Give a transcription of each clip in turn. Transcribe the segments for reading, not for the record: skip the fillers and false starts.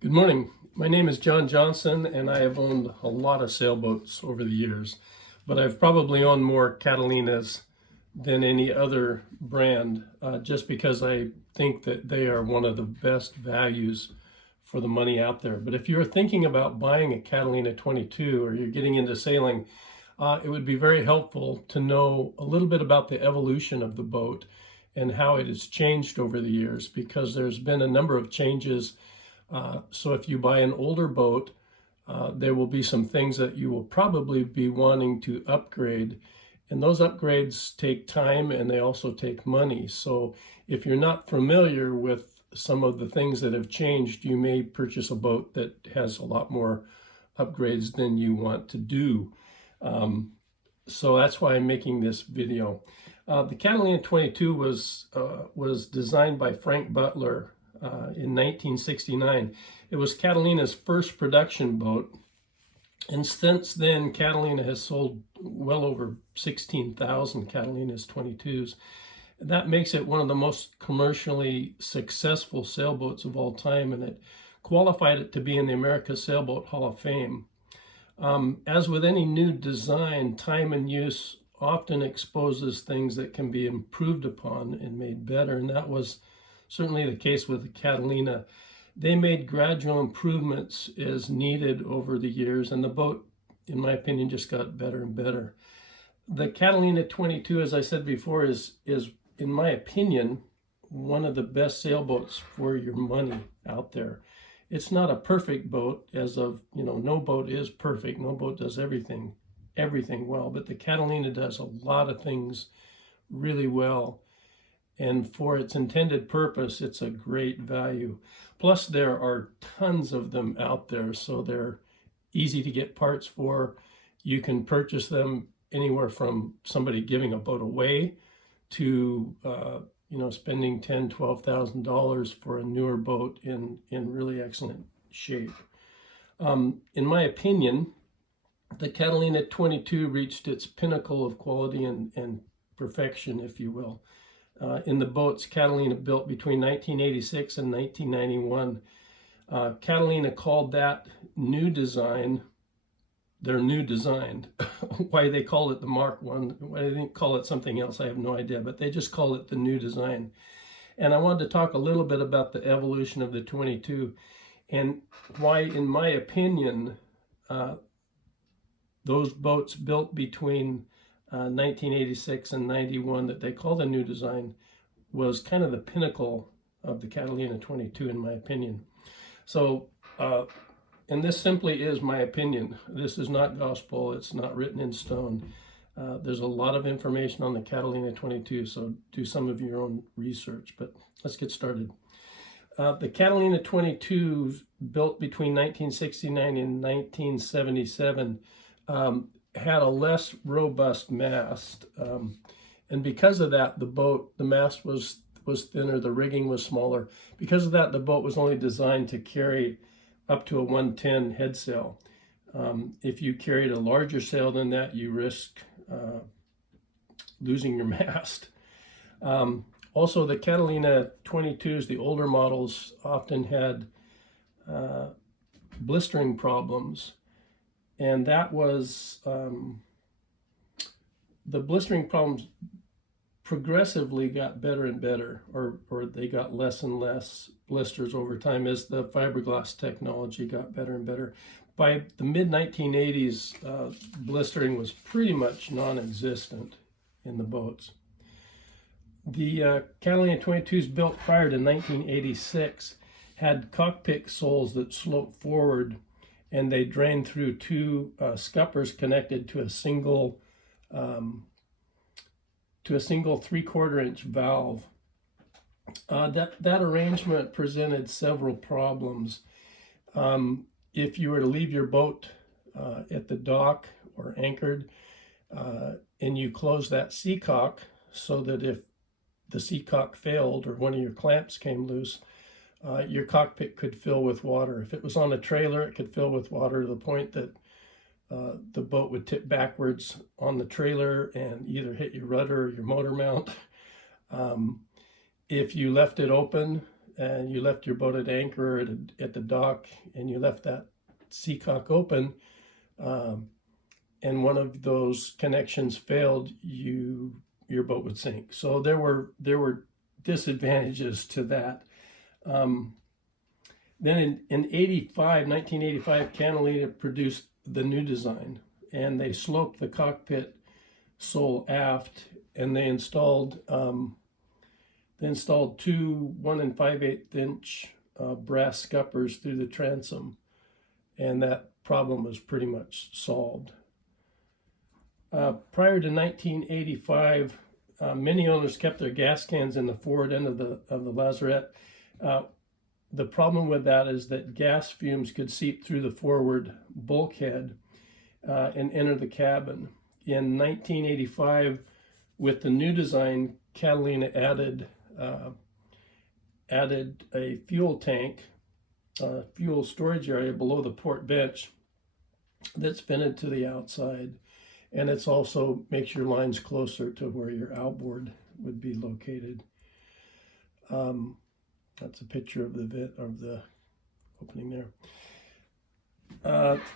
Good morning. My name is John Johnson, and I have owned a lot of sailboats over the years, but I've probably owned more Catalinas than any other brand, just because I think that they are one of the best values for the money out there. But if you're thinking about buying a Catalina 22 or you're getting into sailing, it would be very helpful to know a little bit about the evolution of the boat and how it has changed over the years, because there's been a number of changes. So if you buy an older boat, there will be some things that you will probably be wanting to upgrade. And those upgrades take time and they also take money. So if you're not familiar with some of the things that have changed, you may purchase a boat that has a lot more upgrades than you want to do. So that's why I'm making this video. The Catalina 22 was designed by Frank Butler in 1969. It was Catalina's first production boat, and since then Catalina has sold well over 16,000 Catalinas 22s. That makes it one of the most commercially successful sailboats of all time, and it qualified it to be in the America Sailboat Hall of Fame. As with any new design, time and use often exposes things that can be improved upon and made better, and that was certainly the case with the Catalina. They made gradual improvements as needed over the years, and the boat, in my opinion, just got better and better. The Catalina 22, as I said before, is in my opinion, one of the best sailboats for your money out there. It's not a perfect boat, no boat is perfect. No boat does everything well, but the Catalina does a lot of things really well. And for its intended purpose, it's a great value. Plus, there are tons of them out there, so they're easy to get parts for. You can purchase them anywhere from somebody giving a boat away to spending $10,000, $12,000 for a newer boat in really excellent shape. In my opinion, the Catalina 22 reached its pinnacle of quality and perfection, if you will, in the boats Catalina built between 1986 and 1991. Catalina called that new design their new design. Why they call it the Mark I, why they didn't call it something else, I have no idea, but they just call it the new design. And I wanted to talk a little bit about the evolution of the 22 and why, in my opinion, those boats built between 1986 and 91 that they call the new design was kind of the pinnacle of the Catalina 22, in my opinion. So, and this simply is my opinion. This is not gospel. It's not written in stone. There's a lot of information on the Catalina 22, so do some of your own research, but let's get started. The Catalina 22, built between 1969 and 1977, had a less robust mast, and because of that, the mast was thinner, the rigging was smaller. Because of that, the boat was only designed to carry up to a 110 head sail. If you carried a larger sail than that, you risk losing your mast. Also, the Catalina 22s, the older models, often had blistering problems. And that was, the blistering problems progressively got better and better, or they got less and less blisters over time as the fiberglass technology got better and better. By the mid-1980s, blistering was pretty much non-existent in the boats. The Catalina 22s built prior to 1986 had cockpit soles that sloped forward, and they drained through two scuppers connected to a single 3/4 inch valve. That arrangement presented several problems. If you were to leave your boat at the dock or anchored, and you close that seacock so that if the seacock failed or one of your clamps came loose, your cockpit could fill with water. If it was on a trailer, it could fill with water to the point that the boat would tip backwards on the trailer and either hit your rudder or your motor mount. If you left it open, and you left your boat at anchor at the dock, and you left that seacock open, and one of those connections failed, your boat would sink. So there were disadvantages to that. Then in 1985, Catalina produced the new design, and they sloped the cockpit sole aft, and they installed two 1 5/8 inch brass scuppers through the transom, and that problem was pretty much solved. Prior to 1985, many owners kept their gas cans in the forward end of the lazarette. The problem with that is that gas fumes could seep through the forward bulkhead and enter the cabin. In 1985, with the new design, Catalina added a fuel tank, fuel storage area below the port bench that's vented to the outside, and it's also makes your lines closer to where your outboard would be located. That's a picture of the opening there.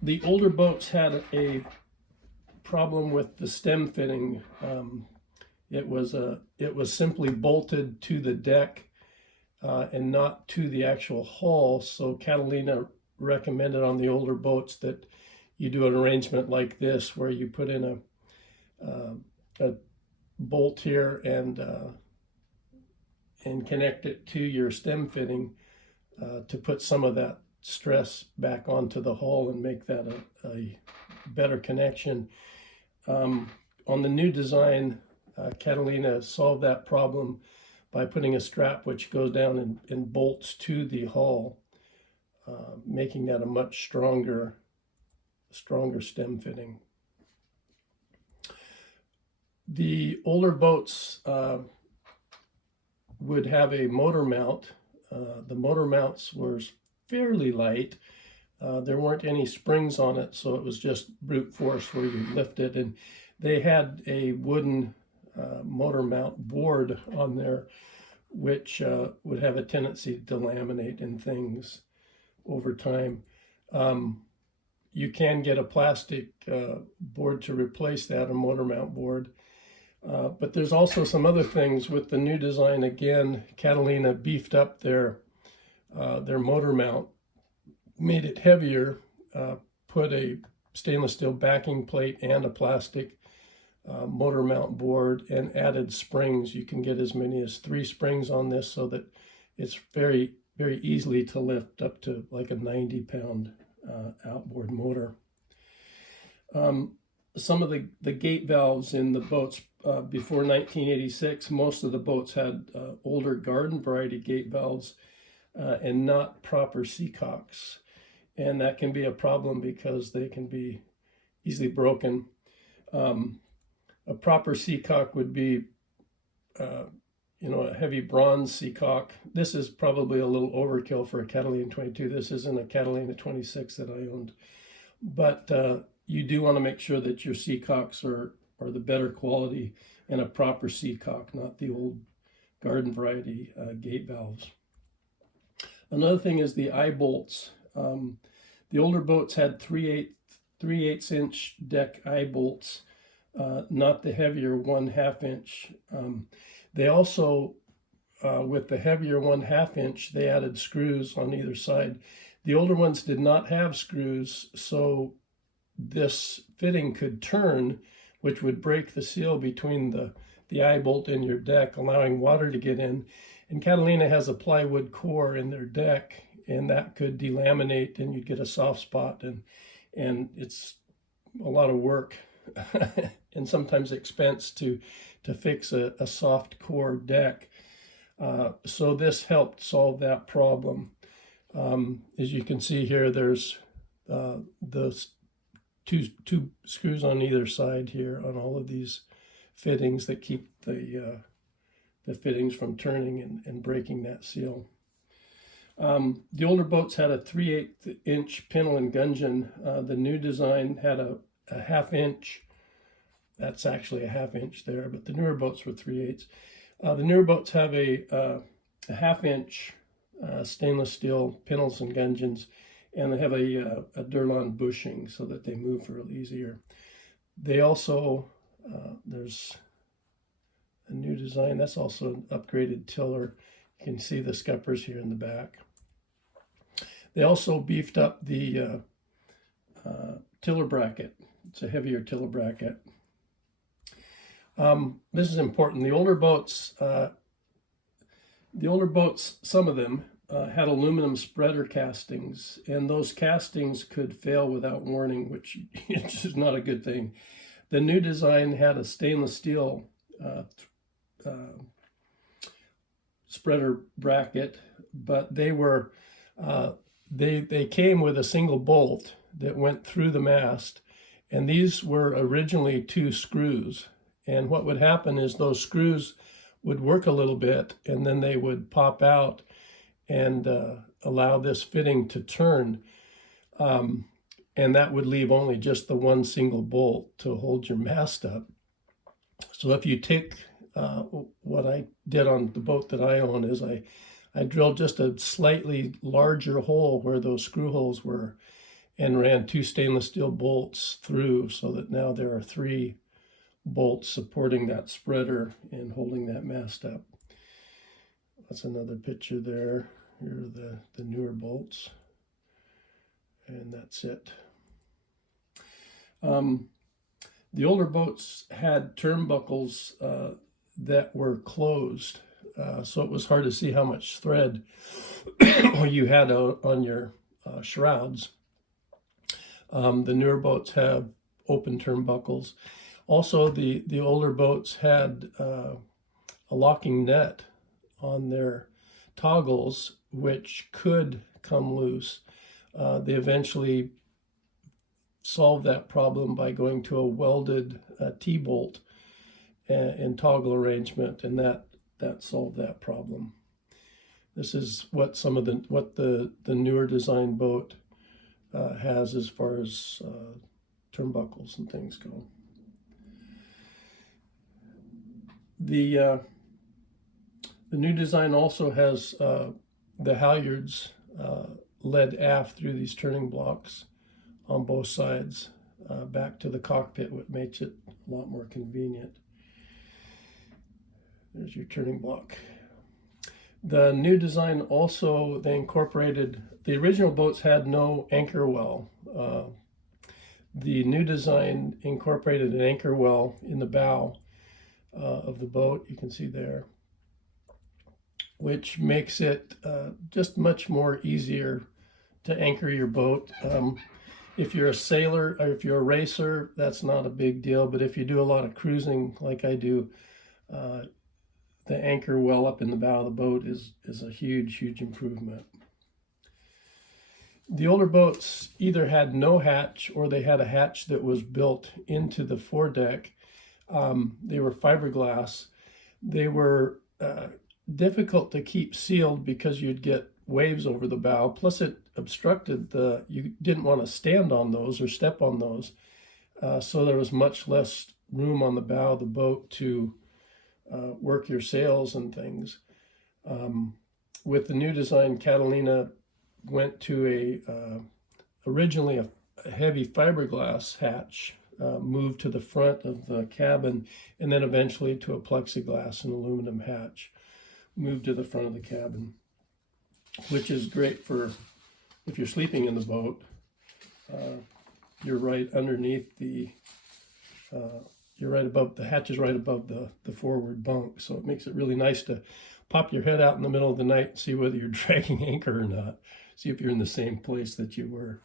The older boats had a problem with the stem fitting. It was simply bolted to the deck and not to the actual hull. So Catalina recommended on the older boats that you do an arrangement like this, where you put in a bolt here and connect it to your stem fitting to put some of that stress back onto the hull and make that a better connection. On the new design, Catalina solved that problem by putting a strap which goes down and bolts to the hull, making that a much stronger stem fitting. The older boats would have a motor mount. The motor mounts were fairly light. There weren't any springs on it, so it was just brute force where you lift it. And they had a wooden motor mount board on there, which would have a tendency to delaminate in things over time. You can get a plastic board to replace that, a motor mount board. But there's also some other things with the new design. Again, Catalina beefed up their motor mount, made it heavier, put a stainless steel backing plate and a plastic motor mount board, and added springs. You can get as many as 3 springs on this, so that it's very, very easily to lift up to like a 90-pound outboard motor. Some of the gate valves in the boats before 1986, most of the boats had older garden variety gate valves and not proper seacocks. And that can be a problem because they can be easily broken. A proper seacock would be, a heavy bronze seacock. This is probably a little overkill for a Catalina 22. This isn't a Catalina 26 that I owned. But you do want to make sure that your seacocks are the better quality and a proper seacock, not the old garden variety gate valves. Another thing is the eye bolts. The older boats had 3/8 inch deck eye bolts, not the heavier 1/2 inch. They also, with the heavier 1/2 inch, they added screws on either side. The older ones did not have screws, so this fitting could turn, which would break the seal between the eye bolt and your deck, allowing water to get in. And Catalina has a plywood core in their deck, and that could delaminate, and you'd get a soft spot, and it's a lot of work and sometimes expense to fix a soft core deck. So this helped solve that problem. As you can see here, there's the two screws on either side here on all of these fittings that keep the fittings from turning and breaking that seal. The older boats had a 3/8 inch Pinnacle and gudgeon. The new design had a 1/2 inch. That's actually a 1/2 inch there, but the newer boats were 3/8. The newer boats have a 1/2 inch stainless steel pinions and gudgeons, and they have a Durlon bushing so that they move real easier. They also, there's a new design, that's also an upgraded tiller. You can see the scuppers here in the back. They also beefed up the tiller bracket. It's a heavier tiller bracket. This is important. The older boats, some of them had aluminum spreader castings, and those castings could fail without warning, which is not a good thing. The new design had a stainless steel spreader bracket, but they were they came with a single bolt that went through the mast, and these were originally 2 screws. And what would happen is those screws would work a little bit, and then they would pop out and allow this fitting to turn. And that would leave only just the one single bolt to hold your mast up. So if you take what I did on the boat that I own is I drilled just a slightly larger hole where those screw holes were, and ran 2 stainless steel bolts through, so that now there are 3 bolts supporting that spreader and holding that mast up. That's another picture there. Here are the newer bolts, and that's it. The older boats had turnbuckles that were closed, so it was hard to see how much thread you had on your shrouds. The newer boats have open turnbuckles. Also, the older boats had a locking net on their toggles, which could come loose. They eventually solved that problem by going to a welded T-bolt and toggle arrangement, and that solved that problem. This is what the newer design boat has as far as turnbuckles and things go. The new design also has the halyards led aft through these turning blocks on both sides back to the cockpit, which makes it a lot more convenient. There's your turning block. The new design also, they incorporated, the original boats had no anchor well. The new design incorporated an anchor well in the bow of the boat, you can see there, which makes it just much more easier to anchor your boat. If you're a sailor or if you're a racer, that's not a big deal, but if you do a lot of cruising like I do, the anchor well up in the bow of the boat is a huge improvement. The older boats either had no hatch or they had a hatch that was built into the foredeck. They were fiberglass. They were difficult to keep sealed because you'd get waves over the bow. Plus it obstructed you didn't want to stand on those or step on those. So there was much less room on the bow of the boat to work your sails and things. With the new design, Catalina went to originally a heavy fiberglass hatch, moved to the front of the cabin, and then eventually to a plexiglass and aluminum hatch, moved to the front of the cabin, which is great for if you're sleeping in the boat. You're right underneath you're right above, the hatch is right above the forward bunk, so it makes it really nice to pop your head out in the middle of the night and see whether you're dragging anchor or not. See if you're in the same place that you were.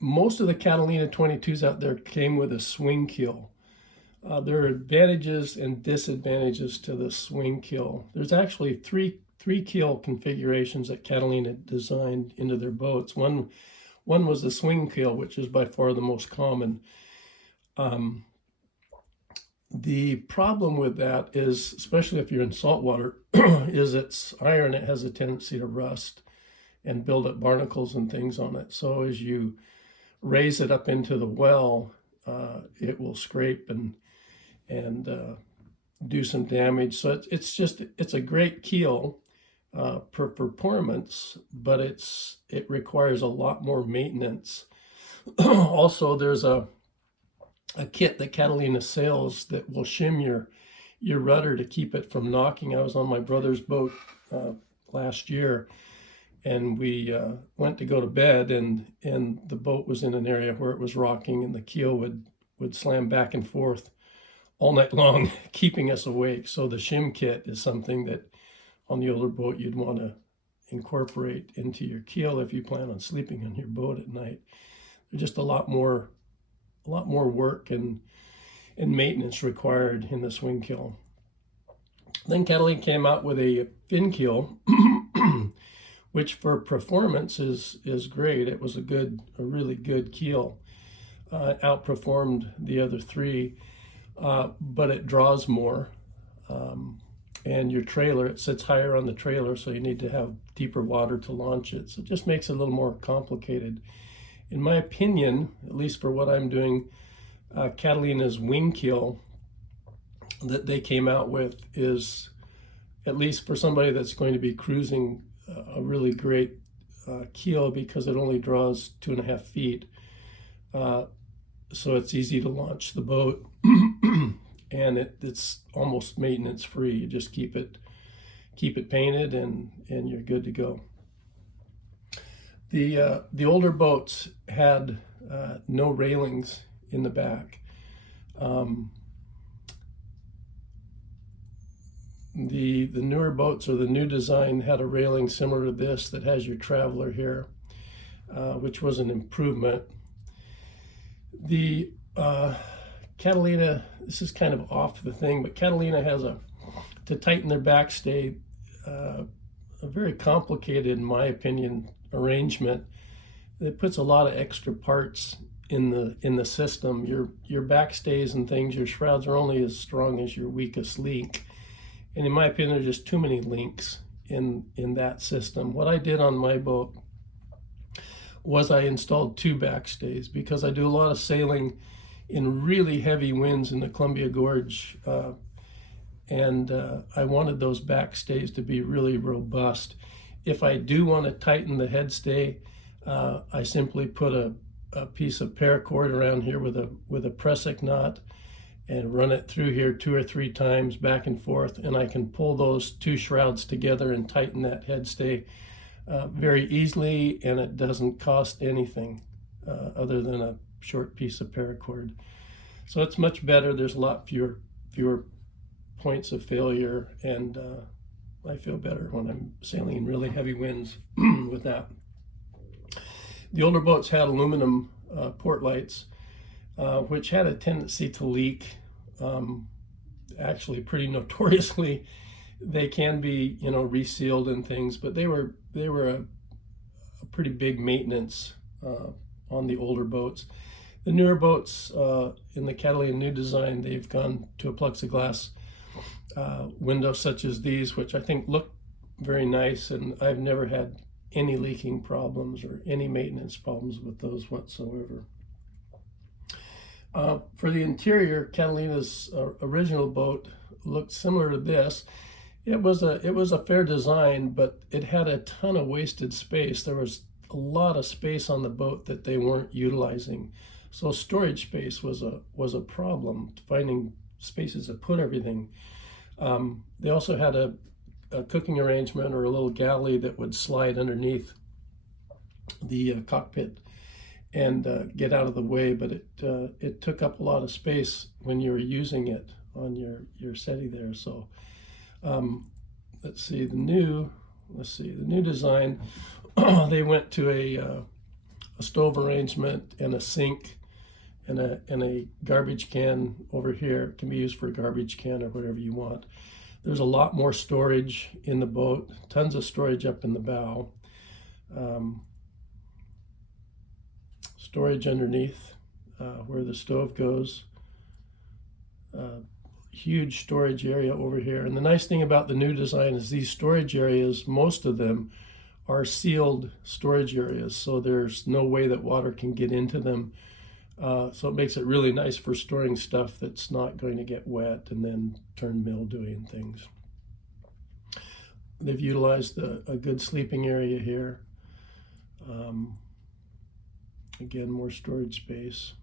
Most of the Catalina 22s out there came with a swing keel. There are advantages and disadvantages to the swing keel. There's actually three keel configurations that Catalina designed into their boats. One was the swing keel, which is by far the most common. The problem with that is, especially if you're in salt water, is it's iron. It has a tendency to rust and build up barnacles and things on it. So as you raise it up into the well, it will scrape and do some damage. So it's a great keel for performance, but it requires a lot more maintenance. Also, there's a kit that Catalina sells that will shim your rudder to keep it from knocking. I was on my brother's boat last year, and we went to go to bed, and the boat was in an area where it was rocking, and the keel would slam back and forth all night long, keeping us awake. So the shim kit is something that on the older boat you'd want to incorporate into your keel if you plan on sleeping on your boat at night. There's just a lot more work and maintenance required in the swing keel. Then Catalina came out with a fin keel, which for performance is great. It was a really good keel. Outperformed the other three, but it draws more. And your trailer, it sits higher on the trailer, so you need to have deeper water to launch it. So it just makes it a little more complicated. In my opinion, at least for what I'm doing, Catalina's wing keel that they came out with is, at least for somebody that's going to be cruising, a really great keel, because it only draws 2.5 feet. So it's easy to launch the boat. And it's almost maintenance free. You just keep it painted and you're good to go. The older boats had no railings in the back. The newer boats, or the new design, had a railing similar to this that has your traveler here, which was an improvement. The Catalina, this is kind of off the thing, but Catalina has to tighten their backstay, a very complicated, in my opinion, arrangement that puts a lot of extra parts in the system. Your backstays and things, your shrouds are only as strong as your weakest link. And in my opinion, there's just too many links in that system. What I did on my boat was I installed 2 backstays, because I do a lot of sailing in really heavy winds in the Columbia Gorge, and I wanted those backstays to be really robust. If I do want to tighten the headstay, I simply put a piece of paracord around here with a pressing knot and run it through here 2 or 3 times back and forth, and I can pull those 2 shrouds together and tighten that headstay very easily, and it doesn't cost anything other than a short piece of paracord. So it's much better. There's a lot fewer points of failure, and I feel better when I'm sailing in really heavy winds with that. The older boats had aluminum port lights, which had a tendency to leak. Actually, pretty notoriously, they can be, resealed and things, but they were a pretty big maintenance on the older boats. The newer boats in the Catalina new design, they've gone to a plexiglass window such as these, which I think look very nice, and I've never had any leaking problems or any maintenance problems with those whatsoever. For the interior, Catalina's original boat looked similar to this. It was a fair design, but it had a ton of wasted space. There was a lot of space on the boat that they weren't utilizing. So storage space was a problem, finding spaces to put everything. They also had a cooking arrangement, or a little galley that would slide underneath the cockpit and get out of the way, but it took up a lot of space when you were using it on your settee there. So let's see the new design. They went to a stove arrangement and a sink and a garbage can over here. It can be used for a garbage can or whatever you want. There's a lot more storage in the boat, tons of storage up in the bow. Storage underneath where the stove goes. Huge storage area over here. And the nice thing about the new design is these storage areas, most of them are sealed storage areas, so there's no way that water can get into them So it makes it really nice for storing stuff that's not going to get wet and then turn mildewy and things. They've utilized a good sleeping area here. Again, more storage space.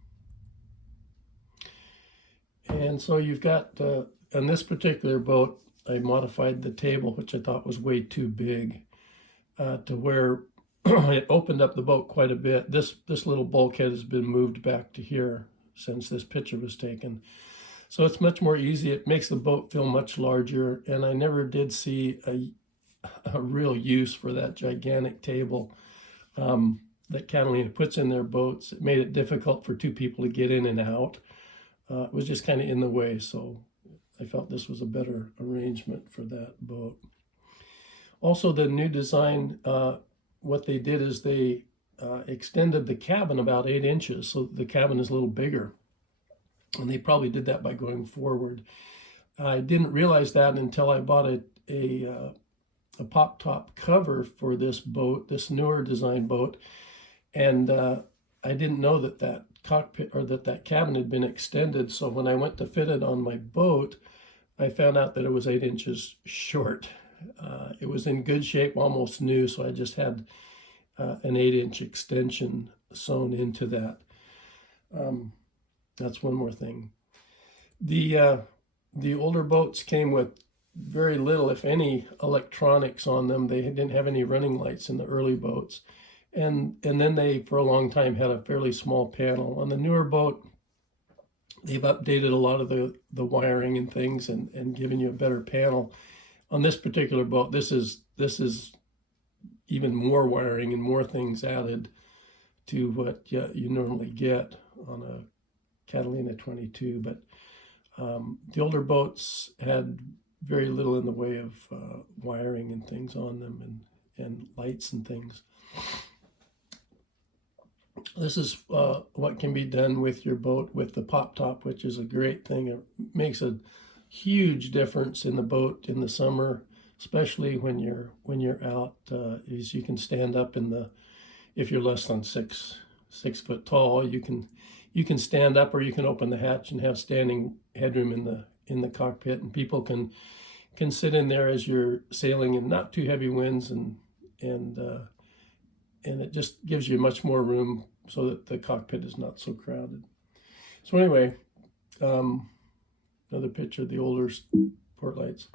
And so you've got, on this particular boat, I modified the table, which I thought was way too big, to where it opened up the boat quite a bit. This little bulkhead has been moved back to here since this picture was taken. So it's much more easy. It makes the boat feel much larger, and I never did see a real use for that gigantic table that Catalina puts in their boats. It made it difficult for two people to get in and out. It was just kind of in the way, so I felt this was a better arrangement for that boat. Also, the new design, what they did is they extended the cabin about 8 inches, so the cabin is a little bigger. And they probably did that by going forward. I didn't realize that until I bought a pop-top cover for this boat, this newer design boat, and I didn't know that cockpit or that cabin had been extended. So when I went to fit it on my boat, I found out that it was 8 inches short. It was in good shape, almost new, so I just had an 8-inch extension sewn into that. That's one more thing. The older boats came with very little, if any, electronics on them. They didn't have any running lights in the early boats. And then they, for a long time, had a fairly small panel. On the newer boat, they've updated a lot of the wiring and things and given you a better panel. On this particular boat, this is even more wiring and more things added to what you normally get on a Catalina 22. But the older boats had very little in the way of wiring and things on them and lights and things. This is what can be done with your boat with the pop top, which is a great thing. It makes a huge difference in the boat in the summer, especially when you're out. Is you can stand up if you're less than six foot tall, you can stand up, or you can open the hatch and have standing headroom in the cockpit, and people can sit in there as you're sailing in not too heavy winds, and it just gives you much more room so that the cockpit is not so crowded. So anyway, another picture of the older port lights.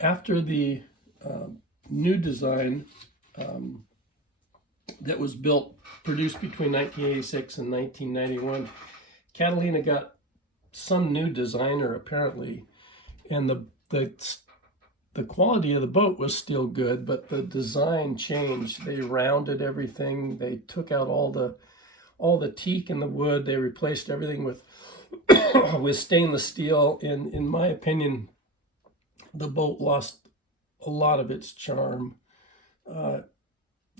After the new design that was produced between 1986 and 1991, Catalina got some new designer apparently, and the quality of the boat was still good, but the design changed. They rounded everything. They took out all the teak in the wood. They replaced everything with with stainless steel. In my opinion, the boat lost a lot of its charm.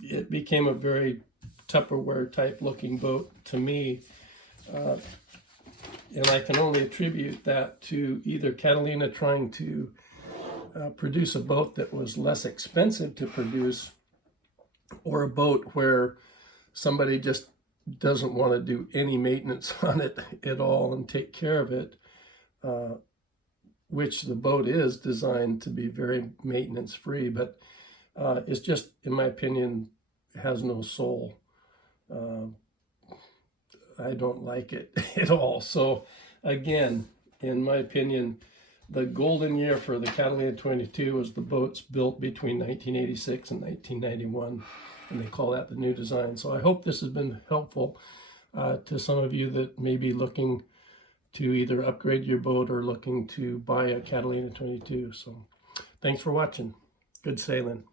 It became a very Tupperware type looking boat to me. And I can only attribute that to either Catalina trying to produce a boat that was less expensive to produce, or a boat where somebody just doesn't want to do any maintenance on it at all and take care of it, which the boat is designed to be very maintenance free, but it's just, in my opinion, has no soul. I don't like it at all. So again, in my opinion, the golden year for the Catalina 22 was the boats built between 1986 and 1991, and they call that the new design. So I hope this has been helpful to some of you that may be looking to either upgrade your boat or looking to buy a Catalina 22. So thanks for watching. Good sailing.